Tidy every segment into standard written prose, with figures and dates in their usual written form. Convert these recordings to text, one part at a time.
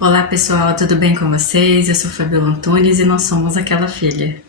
Olá pessoal, tudo bem com vocês? Eu sou Fabiola Antunes e nós somos Aquela Filha.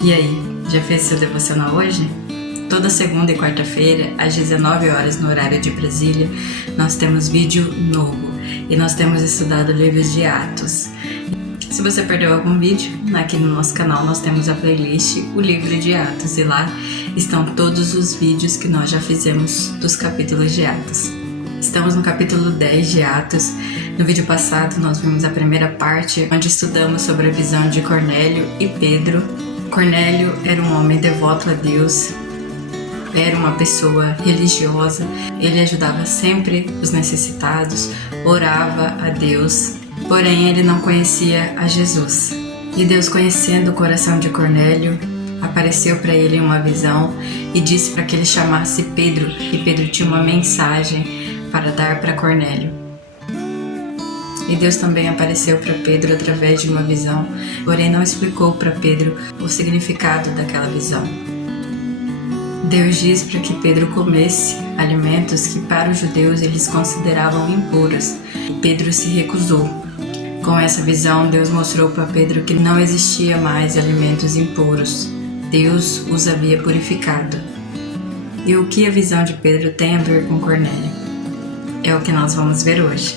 E aí, já fez seu devocional hoje? Toda segunda e quarta-feira, às 19 horas no horário de Brasília, nós temos vídeo novo e nós temos estudado livros de Atos. Se você perdeu algum vídeo, aqui no nosso canal nós temos a playlist O Livro de Atos e lá estão todos os vídeos que nós já fizemos dos capítulos de Atos. Estamos no capítulo 10 de Atos. No vídeo passado nós vimos a primeira parte, onde estudamos sobre a visão de Cornélio e Pedro. Cornélio era um homem devoto a Deus, era uma pessoa religiosa, ele ajudava sempre os necessitados, orava a Deus, porém ele não conhecia a Jesus. E Deus, conhecendo o coração de Cornélio, apareceu para ele em uma visão e disse para que ele chamasse Pedro, e Pedro tinha uma mensagem para dar para Cornélio. E Deus também apareceu para Pedro através de uma visão, porém não explicou para Pedro o significado daquela visão. Deus diz para que Pedro comesse alimentos que para os judeus eles consideravam impuros, e Pedro se recusou. Com essa visão, Deus mostrou para Pedro que não existia mais alimentos impuros. Deus os havia purificado. E o que a visão de Pedro tem a ver com Cornélio? É o que nós vamos ver hoje.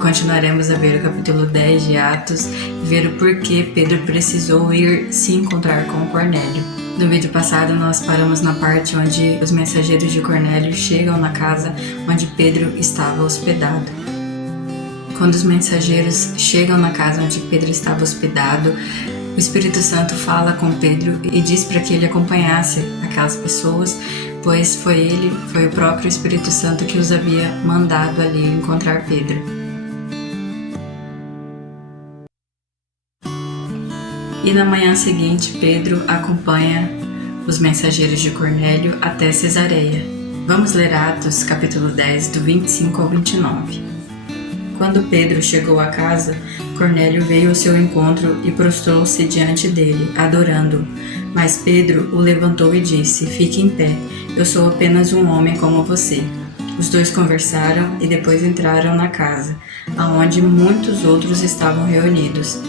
Continuaremos a ver o capítulo 10 de Atos e ver o porquê Pedro precisou ir se encontrar com Cornélio. No vídeo passado nós paramos na parte onde os mensageiros de Cornélio chegam na casa onde Pedro estava hospedado. Quando os mensageiros chegam na casa onde Pedro estava hospedado, o Espírito Santo fala com Pedro e diz para que ele acompanhasse aquelas pessoas, pois foi o próprio Espírito Santo que os havia mandado ali encontrar Pedro. E na manhã seguinte, Pedro acompanha os mensageiros de Cornélio até Cesareia. Vamos ler Atos, capítulo 10, do 25 ao 29. Quando Pedro chegou à casa, Cornélio veio ao seu encontro e prostrou-se diante dele, adorando-o. Mas Pedro o levantou e disse: "Fique em pé, eu sou apenas um homem como você." Os dois conversaram e depois entraram na casa, aonde muitos outros estavam reunidos.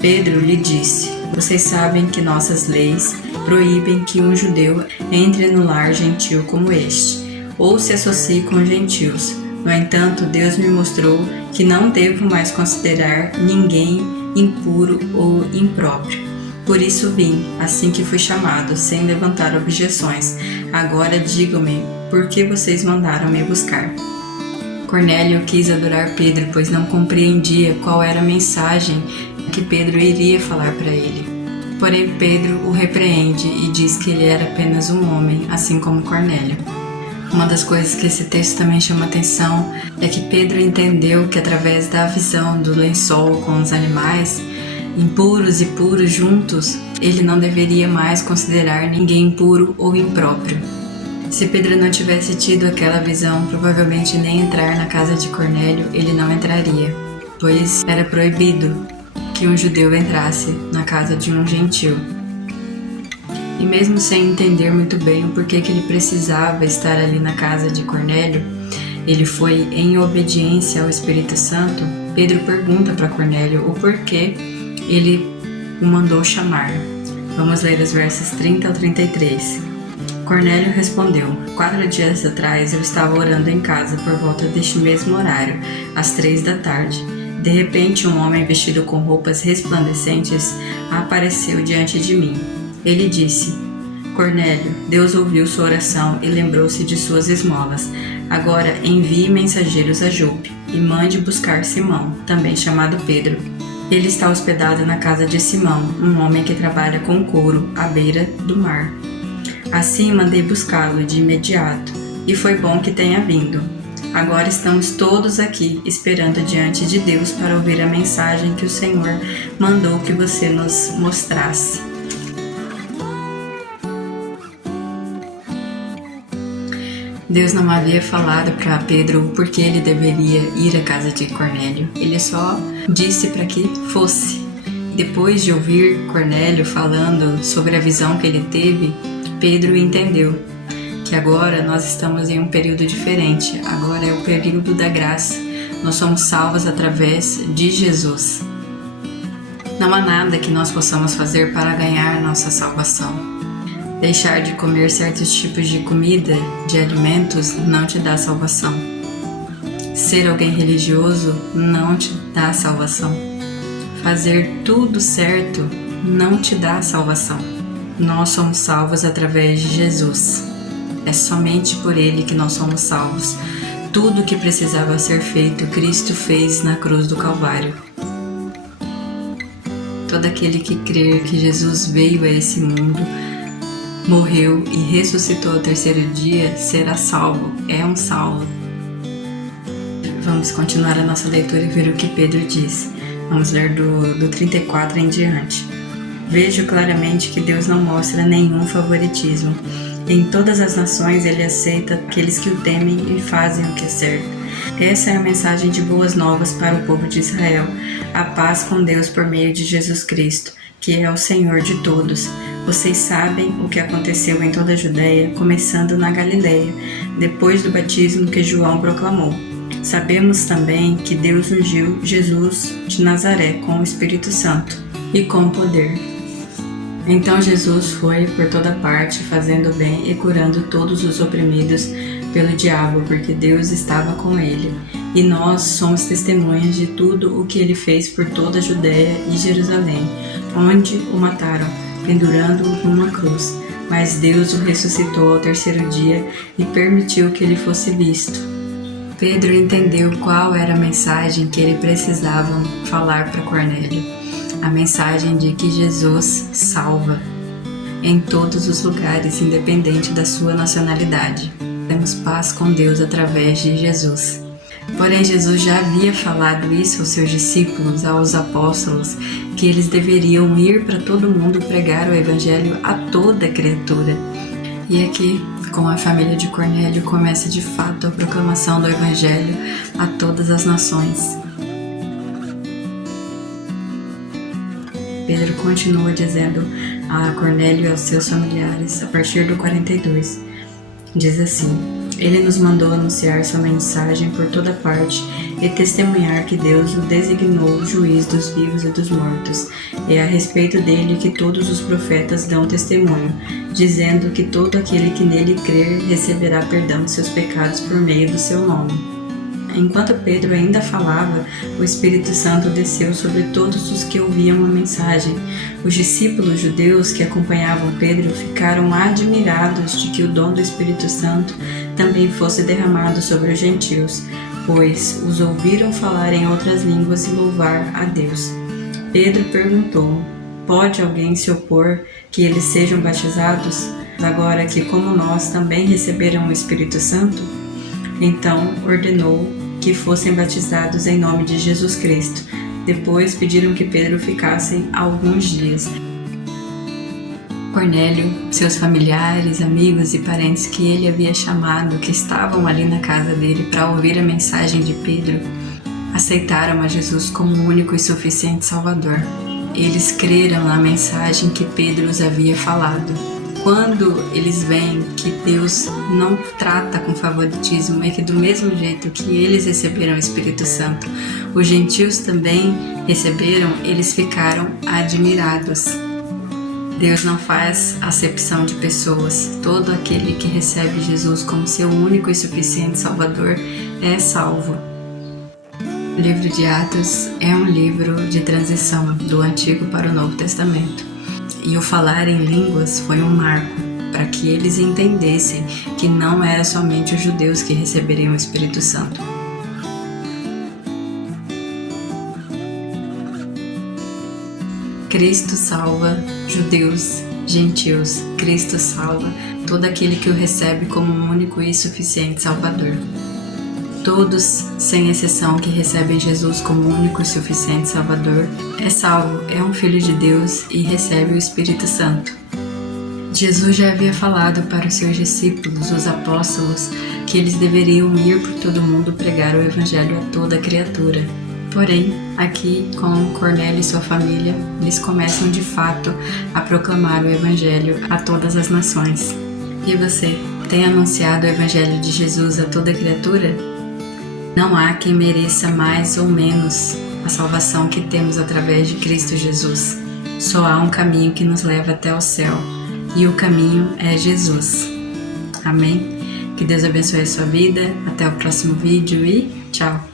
Pedro lhe disse: "Vocês sabem que nossas leis proíbem que um judeu entre no lar gentil como este, ou se associe com gentios. No entanto, Deus me mostrou que não devo mais considerar ninguém impuro ou impróprio. Por isso vim, assim que fui chamado, sem levantar objeções. Agora digam-me, por que vocês mandaram me buscar?" Cornélio quis adorar Pedro, pois não compreendia qual era a mensagem que Pedro iria falar para ele. Porém, Pedro o repreende e diz que ele era apenas um homem, assim como Cornélio. Uma das coisas que esse texto também chama atenção é que Pedro entendeu que através da visão do lençol com os animais, impuros e puros juntos, ele não deveria mais considerar ninguém impuro ou impróprio. Se Pedro não tivesse tido aquela visão, provavelmente nem entrar na casa de Cornélio ele não entraria, pois era proibido que um judeu entrasse na casa de um gentil. E mesmo sem entender muito bem o porquê que ele precisava estar ali na casa de Cornélio, ele foi em obediência ao Espírito Santo. Pedro pergunta para Cornélio o porquê ele o mandou chamar. Vamos ler os versos 30 ao 33. Cornélio respondeu: 4 dias atrás eu estava orando em casa por volta deste mesmo horário, às 3 da tarde. De repente, um homem vestido com roupas resplandecentes apareceu diante de mim. Ele disse: "Cornélio, Deus ouviu sua oração e lembrou-se de suas esmolas. Agora envie mensageiros a Jope e mande buscar Simão, também chamado Pedro. Ele está hospedado na casa de Simão, um homem que trabalha com couro à beira do mar." Assim mandei buscá-lo de imediato, e foi bom que tenha vindo. Agora estamos todos aqui esperando diante de Deus para ouvir a mensagem que o Senhor mandou que você nos mostrasse. Deus não havia falado para Pedro por que ele deveria ir à casa de Cornélio. Ele só disse para que fosse. Depois de ouvir Cornélio falando sobre a visão que ele teve, Pedro entendeu que agora nós estamos em um período diferente. Agora é o período da graça. Nós somos salvos através de Jesus. Não há nada que nós possamos fazer para ganhar nossa salvação. Deixar de comer certos tipos de comida, de alimentos, não te dá salvação. Ser alguém religioso não te dá salvação. Fazer tudo certo não te dá salvação. Nós somos salvos através de Jesus. É somente por Ele que nós somos salvos. Tudo o que precisava ser feito, Cristo fez na cruz do Calvário. Todo aquele que crer que Jesus veio a esse mundo, morreu e ressuscitou ao terceiro dia, será salvo, é um salvo. Vamos continuar a nossa leitura e ver o que Pedro diz. Vamos ler do 34 em diante. Vejo claramente que Deus não mostra nenhum favoritismo. Em todas as nações Ele aceita aqueles que o temem e fazem o que é certo. Essa é a mensagem de boas novas para o povo de Israel. A paz com Deus por meio de Jesus Cristo, que é o Senhor de todos. Vocês sabem o que aconteceu em toda a Judéia, começando na Galileia, depois do batismo que João proclamou. Sabemos também que Deus ungiu Jesus de Nazaré com o Espírito Santo e com poder. Então Jesus foi por toda parte, fazendo bem e curando todos os oprimidos pelo diabo, porque Deus estava com ele. E nós somos testemunhas de tudo o que ele fez por toda a Judéia e Jerusalém, onde o mataram, pendurando-o numa cruz. Mas Deus o ressuscitou ao terceiro dia e permitiu que ele fosse visto. Pedro entendeu qual era a mensagem que ele precisava falar para Cornélio. A mensagem de que Jesus salva em todos os lugares, independente da sua nacionalidade. Temos paz com Deus através de Jesus. Porém, Jesus já havia falado isso aos seus discípulos, aos apóstolos, que eles deveriam ir para todo mundo pregar o Evangelho a toda criatura. E aqui, com a família de Cornélio, começa de fato a proclamação do Evangelho a todas as nações. Pedro continua dizendo a Cornélio e aos seus familiares, a partir do 42. Diz assim: Ele nos mandou anunciar sua mensagem por toda parte e testemunhar que Deus o designou juiz dos vivos e dos mortos. É a respeito dele que todos os profetas dão testemunho, dizendo que todo aquele que nele crer receberá perdão de seus pecados por meio do seu nome. Enquanto Pedro ainda falava, o Espírito Santo desceu sobre todos os que ouviam a mensagem. Os discípulos judeus que acompanhavam Pedro ficaram admirados de que o dom do Espírito Santo também fosse derramado sobre os gentios, pois os ouviram falar em outras línguas e louvar a Deus. Pedro perguntou: Pode alguém se opor que eles sejam batizados, agora que, como nós, também receberam o Espírito Santo? Então ordenou que fossem batizados em nome de Jesus Cristo. Depois pediram que Pedro ficasse alguns dias. Cornélio, seus familiares, amigos e parentes que ele havia chamado, que estavam ali na casa dele para ouvir a mensagem de Pedro, aceitaram a Jesus como o único e suficiente Salvador. Eles creram na mensagem que Pedro os havia falado. Quando eles veem que Deus não trata com favoritismo e que do mesmo jeito que eles receberam o Espírito Santo, os gentios também receberam, eles ficaram admirados. Deus não faz acepção de pessoas. Todo aquele que recebe Jesus como seu único e suficiente Salvador é salvo. O livro de Atos é um livro de transição do Antigo para o Novo Testamento. E o falar em línguas foi um marco para que eles entendessem que não era somente os judeus que receberiam o Espírito Santo. Cristo salva judeus, gentios. Cristo salva todo aquele que o recebe como um único e suficiente Salvador. Todos, sem exceção, que recebem Jesus como único e suficiente Salvador, é salvo, é um filho de Deus e recebe o Espírito Santo. Jesus já havia falado para os seus discípulos, os apóstolos, que eles deveriam ir por todo mundo pregar o Evangelho a toda criatura. Porém, aqui com Cornélio e sua família, eles começam de fato a proclamar o Evangelho a todas as nações. E você, tem anunciado o Evangelho de Jesus a toda criatura? Não há quem mereça mais ou menos a salvação que temos através de Cristo Jesus. Só há um caminho que nos leva até o céu, e o caminho é Jesus. Amém? Que Deus abençoe a sua vida. Até o próximo vídeo e tchau!